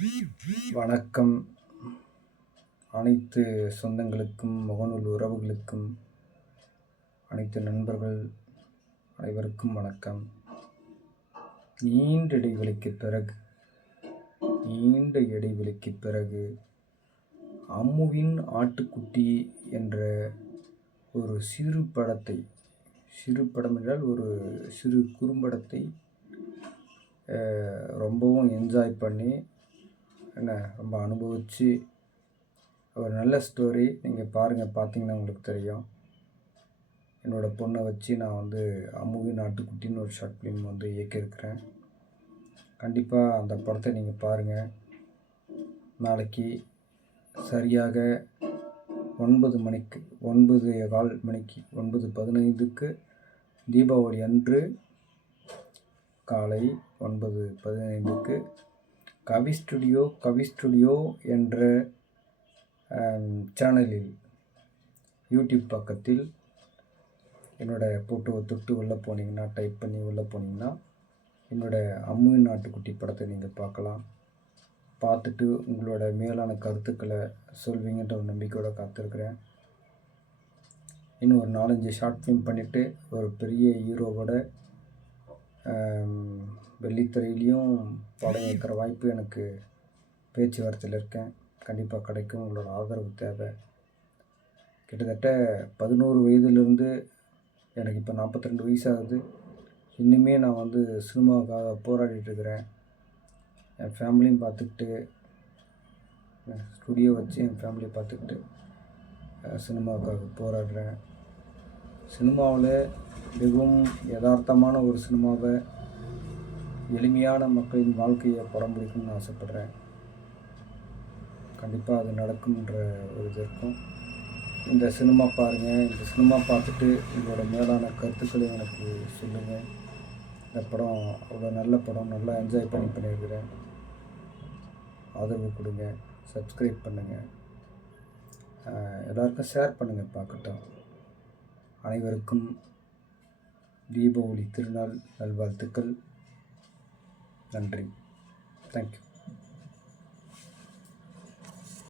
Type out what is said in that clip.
வணக்கம். அனைத்து சொந்தங்களுக்கும், முகநூல் உறவுகளுக்கும், அனைத்து நண்பர்கள் அனைவருக்கும் வணக்கம். நீண்ட இடைவெளிக்கு பிறகு அம்முவின் ஆட்டுக்குட்டி என்ற ஒரு சிறு படம் என்றால் ஒரு சிறு குறும்படத்தை ரொம்பவும் என்ஜாய் பண்ணி ரொம்ப அனுபவித்து ஒரு நல்ல ஸ்டோரி. நீங்கள் பாருங்கள், பார்த்தீங்கன்னா உங்களுக்கு தெரியும். என்னோடய பொண்ணை வச்சு நான் அம்முவின் ஆட்டுக்குட்டின்னு ஒரு ஷார்ட் ஃபிலிம் இயக்கியிருக்கிறேன். கண்டிப்பாக அந்த படத்தை நீங்கள் பாருங்கள். நாளைக்கு சரியாக 9 மணிக்கு 9:15 தீபாவளி அன்று காலை 9:15 கவி ஸ்டுடியோ என்ற சேனலில் யூடியூப் பக்கத்தில் என்னோடய ஃபோட்டோவை தொட்டு உள்ளே போனீங்கன்னா, டைப் பண்ணி உள்ளே போனீங்கன்னா என்னோடய அம்முவின் ஆட்டுக்குட்டி படத்தை நீங்கள் பார்க்கலாம். பார்த்துட்டு உங்களோட மேலான கருத்துக்களை சொல்வீங்கன்ற ஒரு நம்பிக்கையோடு காத்திருக்கிறேன். இன்னும் ஒரு 4-5 ஷார்ட் ஃபிலிம் பண்ணிவிட்டு ஒரு பெரிய ஹீரோவோட வெள்ளித்திரையிலையும் படம் இயக்கிற வாய்ப்பு எனக்கு பேச்சுவார்த்தையில் இருக்கேன். கண்டிப்பாக கிடைக்கும். உங்களோட ஆதரவு தேவை. கிட்டத்தட்ட 11 வயதிலிருந்து எனக்கு இப்போ 42 வயசாகுது. இன்னுமே நான் சினிமாவுக்காக போராடிட்டுருக்கிறேன். என் ஃபேமிலியும் பார்த்துக்கிட்டு, ஸ்டுடியோ வச்சு என் ஃபேமிலியை பார்த்துக்கிட்டு சினிமாவுக்காக போராடுறேன். சினிமாவில் மிகவும் யதார்த்தமான ஒரு சினிமாவை, எளிமையான மக்களின் வாழ்க்கையை படம் பிடிக்கும்னு ஆசைப்பட்றேன். கண்டிப்பாக அது நடக்கும்ன்ற ஒரு இது இருக்கும். இந்த சினிமா பாருங்கள். இந்த சினிமா பார்த்துட்டு உங்களோட மேலான கருத்துக்களை எனக்கு சொல்லுங்கள். இந்த படம் அவ்வளோ நல்ல படம், நல்லா என்ஜாய் பண்ணியிருக்கிறேன். ஆதரவு கொடுங்க, சப்ஸ்கிரைப் பண்ணுங்கள், எல்லாருக்கும் ஷேர் பண்ணுங்கள், பார்க்கட்டும். அனைவருக்கும் தீபாவளி திருநாள் நல்வாழ்த்துக்கள். நன்றி. தேங்க்யூ.